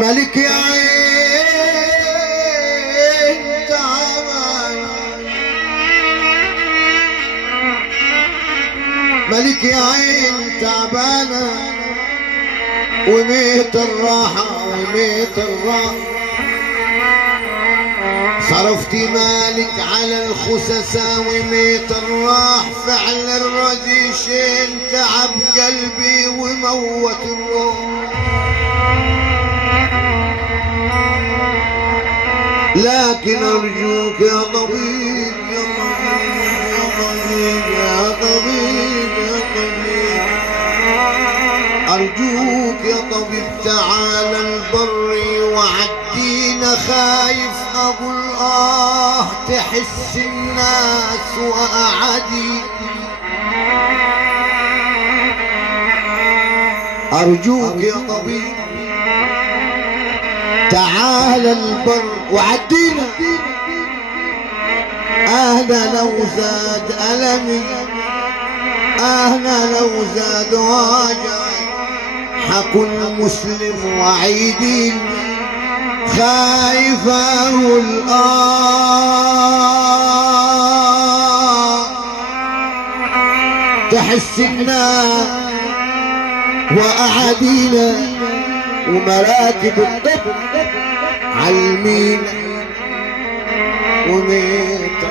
ملك يا عين تعبان، ملك يا عين تعبانة وميت الراحة وميت الراحة. صرفتي مالك على الخسسة وميت الراح، فعل الرزيشين تعب قلبي وموت الروح. لكن أرجوك يا طبيب يا طبيب يا طبيب يا طبيب، أرجوك يا طبيب تعال البر وعدينا. خايف أقول تحس الناس وأعدي. أرجوك يا طبيب تعال البر وعدينا. أنا لو زاد ألمي، أنا لو زاد واجعي، حكون مسلم وعيدين. خايف أقول تحسنا وأعادينا. ومراكب الطب عالمين وميت